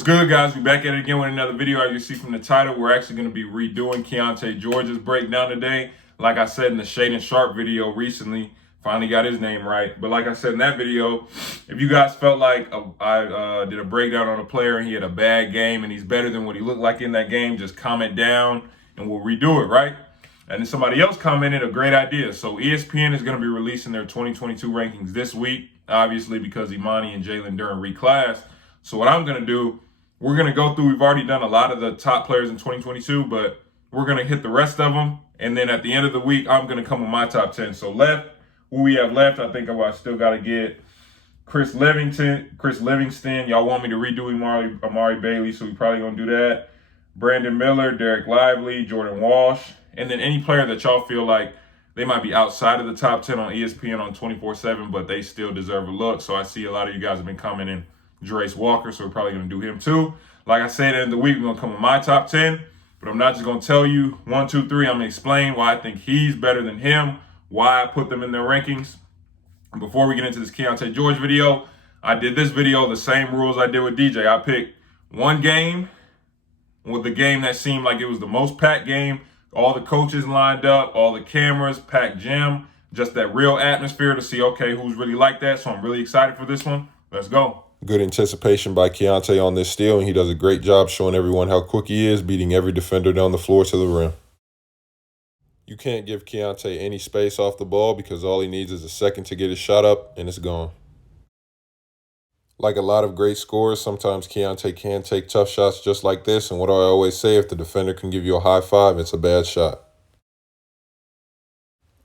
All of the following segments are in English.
What's good, guys? We back at it again with another video. As you see from the title, we're actually going to be redoing Keyonte George's breakdown today. Like I said in the Shade and Sharp video recently, finally got his name right. But like I said in that video, if you guys felt like I did a breakdown on a player and he had a bad game and he's better than what he looked like in that game, just comment down and we'll redo it, right? And then somebody else commented, a great idea. So ESPN is going to be releasing their 2022 rankings this week, obviously because Imani and Jalen Duren reclassed. So what I'm going to do, we're going to go through, we've already done a lot of the top players in 2022, but we're going to hit the rest of them. And then at the end of the week, I'm going to come with my top 10. So left, who we have left, I think I still got to get Chris Livingston. Y'all want me to redo Amari Bailey, so we probably going to do that. Brandon Miller, Derek Lively, Jordan Walsh. And then any player that y'all feel like they might be outside of the top 10 on ESPN on 24/7, but they still deserve a look. So I see a lot of you guys have been commenting Jarace Walker, so we're probably going to do him too. Like I said, at the end of the week, we're going to come with my top 10, but I'm not just going to tell you 1, 2, 3. I'm going to explain why I think he's better than him, why I put them in their rankings. And before we get into this Keyonte George video, I did this video the same rules I did with DJ. I picked one game with the game that seemed like it was the most packed game. All the coaches lined up, all the cameras, packed gym, just that real atmosphere to see, okay, who's really like that. So I'm really excited for this one. Let's go. Good anticipation by Keyonte on this steal, and he does a great job showing everyone how quick he is, beating every defender down the floor to the rim. You can't give Keyonte any space off the ball because all he needs is a second to get his shot up, and it's gone. Like a lot of great scorers, sometimes Keyonte can take tough shots just like this, and what I always say, if the defender can give you a high five, it's a bad shot.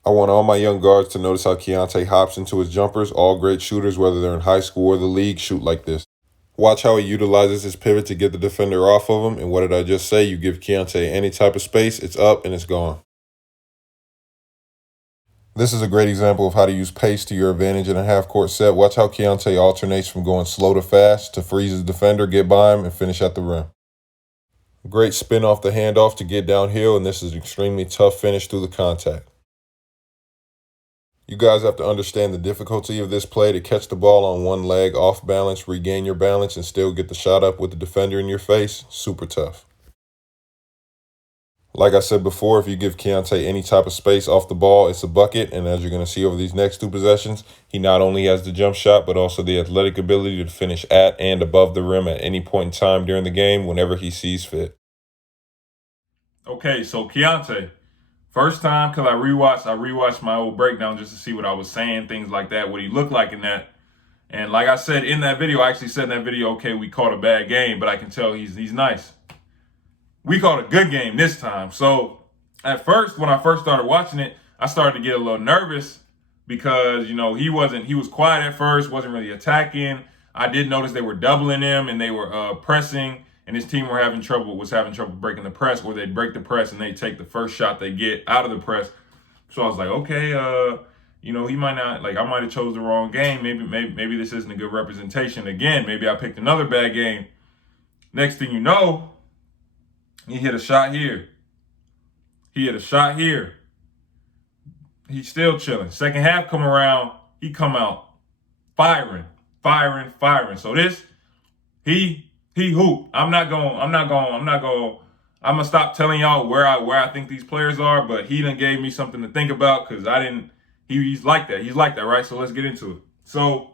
I want all my young guards to notice how Keyonte hops into his jumpers. All great shooters, whether they're in high school or the league, shoot like this. Watch how he utilizes his pivot to get the defender off of him, and what did I just say? You give Keyonte any type of space, it's up and it's gone. This is a great example of how to use pace to your advantage in a half-court set. Watch how Keyonte alternates from going slow to fast to freeze his defender, get by him, and finish at the rim. Great spin off the handoff to get downhill, and this is an extremely tough finish through the contact. You guys have to understand the difficulty of this play to catch the ball on one leg off balance, regain your balance, and still get the shot up with the defender in your face. Super tough. Like I said before, if you give Keyonte any type of space off the ball, it's a bucket. And as you're going to see over these next two possessions, he not only has the jump shot, but also the athletic ability to finish at and above the rim at any point in time during the game whenever he sees fit. Okay, so Keyonte. First time, because I rewatched my old breakdown just to see what I was saying, things like that, what he looked like in that. And like I said in that video, I actually said in that video, okay, we caught a bad game, but I can tell he's nice. We caught a good game this time. So at first, when I first started watching it, I started to get a little nervous because, he was quiet at first, wasn't really attacking. I did notice they were doubling him and they were pressing. And his team was having trouble breaking the press, or they'd break the press and they'd take the first shot they get out of the press. So I was like, okay, he might not, I might have chose the wrong game. Maybe this isn't a good representation. Again, maybe I picked another bad game. Next thing you know, he hit a shot here. He's still chilling. Second half come around, he come out firing. So he hooped. I'm gonna stop telling y'all where I think these players are, but he done gave me something to think about because he's like that. He's like that, right? So let's get into it. So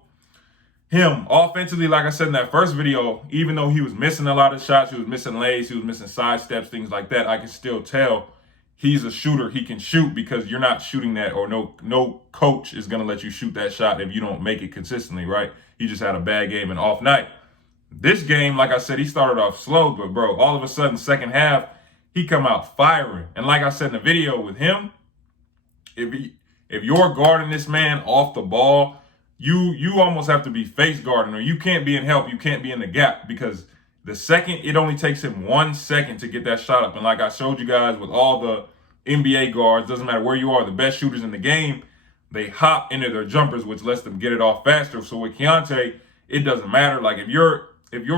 him offensively, like I said in that first video, even though he was missing a lot of shots, he was missing lays, he was missing side steps, things like that, I can still tell he's a shooter. He can shoot because you're not shooting that, or no coach is gonna let you shoot that shot if you don't make it consistently, right? He just had a bad game and off night. This game, like I said, he started off slow, but bro, all of a sudden, second half, he come out firing. And like I said in the video with him, if you're guarding this man off the ball, you almost have to be face guarding, or you can't be in help, you can't be in the gap, because the second, it only takes him 1 second to get that shot up. And like I showed you guys with all the NBA guards, doesn't matter where you are, the best shooters in the game, they hop into their jumpers, which lets them get it off faster. So with Keyonte, it doesn't matter. Like if you're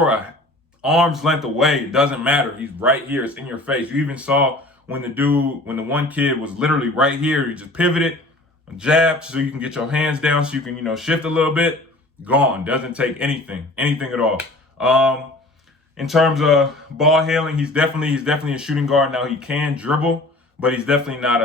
a arm's length away, it doesn't matter. He's right here. It's in your face. You even saw when the one kid was literally right here, he just pivoted, jabbed so you can get your hands down so you can, shift a little bit. Gone. Doesn't take anything at all. in terms of ball handling, he's definitely a shooting guard. Now he can dribble, but he's definitely not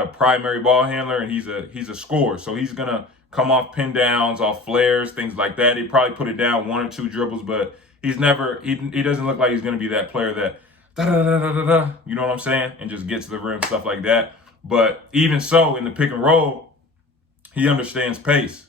a primary ball handler, and he's a scorer. So he's gonna come off pin downs, off flares, things like that. He probably put it down 1 or 2 dribbles, but he doesn't look like he's gonna be that player that da da da da da da. You know what I'm saying? And just gets to the rim, stuff like that. But even so, in the pick and roll, he understands pace.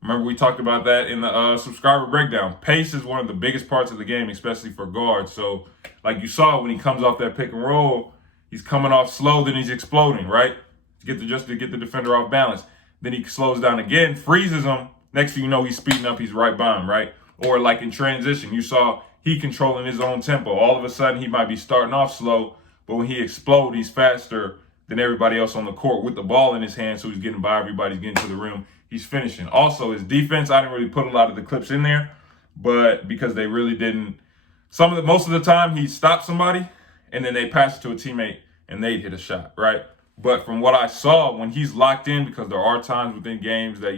Remember, we talked about that in the subscriber breakdown. Pace is one of the biggest parts of the game, especially for guards. So, like you saw, when he comes off that pick and roll, he's coming off slow, then he's exploding, right? To get the defender off balance. Then he slows down again, freezes him. Next thing you know, he's speeding up, he's right by him, right? Or like in transition, you saw he controlling his own tempo. All of a sudden, he might be starting off slow, but when he explodes, he's faster than everybody else on the court with the ball in his hand, so he's getting by everybody, he's getting to the rim, he's finishing. Also, his defense, I didn't really put a lot of the clips in there, but because they really didn't, most of the time he stopped somebody and then they pass it to a teammate and they'd hit a shot, right? But from what I saw, when he's locked in, because there are times within games that,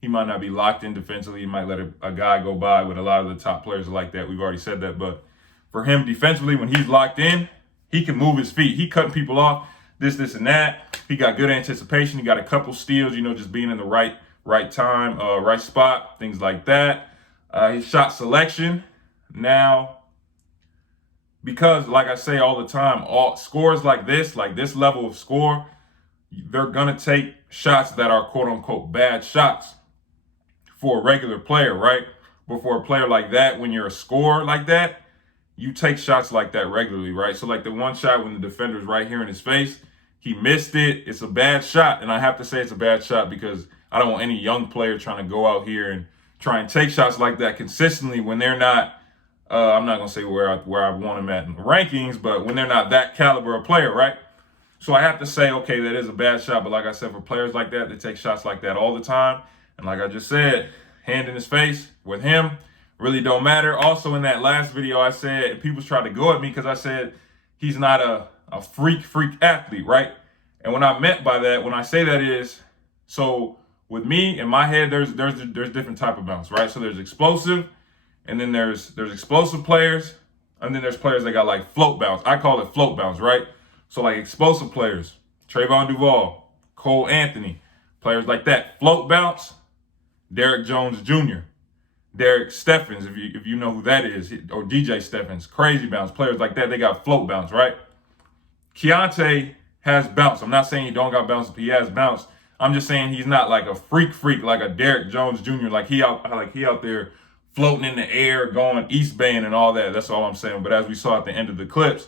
he might not be locked in defensively, he might let a guy go by. With a lot of the top players like that, we've already said that. But for him defensively, when he's locked in, he can move his feet. He cutting people off, this and that. He got good anticipation. He got a couple steals, just being in the right time, right spot, things like that. His shot selection. Now, because like I say all the time, all scores like this level of score, they're gonna take shots that are quote unquote bad shots for a regular player, right? But for a player like that, when you're a scorer like that, you take shots like that regularly, right? So like the one shot when the defender's right here in his face, he missed it. It's a bad shot. And I have to say it's a bad shot because I don't want any young player trying to go out here and try and take shots like that consistently when they're not, I'm not going to say where I want them at in the rankings, but when they're not that caliber of player, right? So I have to say, okay, that is a bad shot. But like I said, for players like that, they take shots like that all the time. And like I just said, hand in his face with him really don't matter. Also, in that last video, I said people tried to go at me because I said he's not a freak athlete, right? And what I meant by that, when I say that is, so with me, in my head, there's different type of bounce, right? So there's explosive, and then there's explosive players, and then there's players that got like float bounce. I call it float bounce, right? So like explosive players, Trayvon Duval, Cole Anthony, players like that. Float bounce, Derek Jones Jr., Derek Steffens, if you know who that is, or DJ Steffens, crazy bounce. Players like that, they got float bounce, right? Keonte has bounce. I'm not saying he don't got bounce, but he has bounce. I'm just saying he's not like a freak like a Derek Jones Jr. Like he out there floating in the air, going East Band and all that. That's all I'm saying. But as we saw at the end of the clips,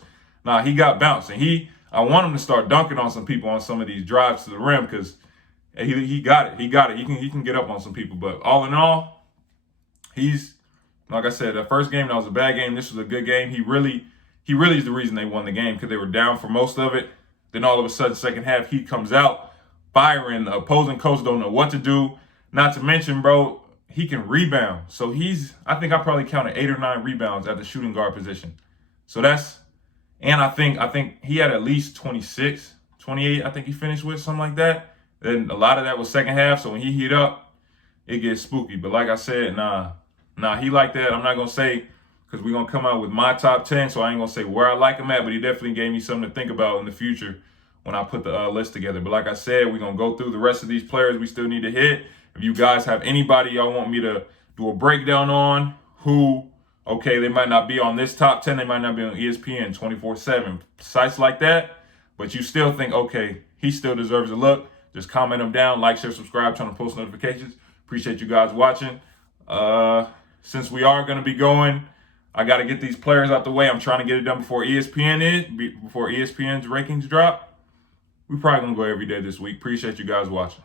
he got bounce, and I want him to start dunking on some people on some of these drives to the rim because he got it. He can get up on some people. But all in all, he's, like I said, the first game that was a bad game. This was a good game. He really is the reason they won the game because they were down for most of it. Then all of a sudden, second half, he comes out firing. The opposing coach don't know what to do. Not to mention, bro, he can rebound. So I think I probably counted 8 or 9 rebounds at the shooting guard position. So and I think he had at least 26, 28, I think he finished with, something like that. Then a lot of that was second half. So when he heat up, it gets spooky. But like I said, he like that. I'm not going to say, because we're going to come out with my top 10, so I ain't going to say where I like him at, but he definitely gave me something to think about in the future when I put the list together. But like I said, we're going to go through the rest of these players we still need to hit. If you guys have anybody y'all want me to do a breakdown on who, okay, they might not be on this top 10, they might not be on ESPN 24/7, sites like that, but you still think, okay, he still deserves a look, just comment them down, like, share, subscribe, turn on post notifications. Appreciate you guys watching. Since we are going to be going, I got to get these players out the way. I'm trying to get it done before ESPN's rankings drop. We're probably going to go every day this week. Appreciate you guys watching.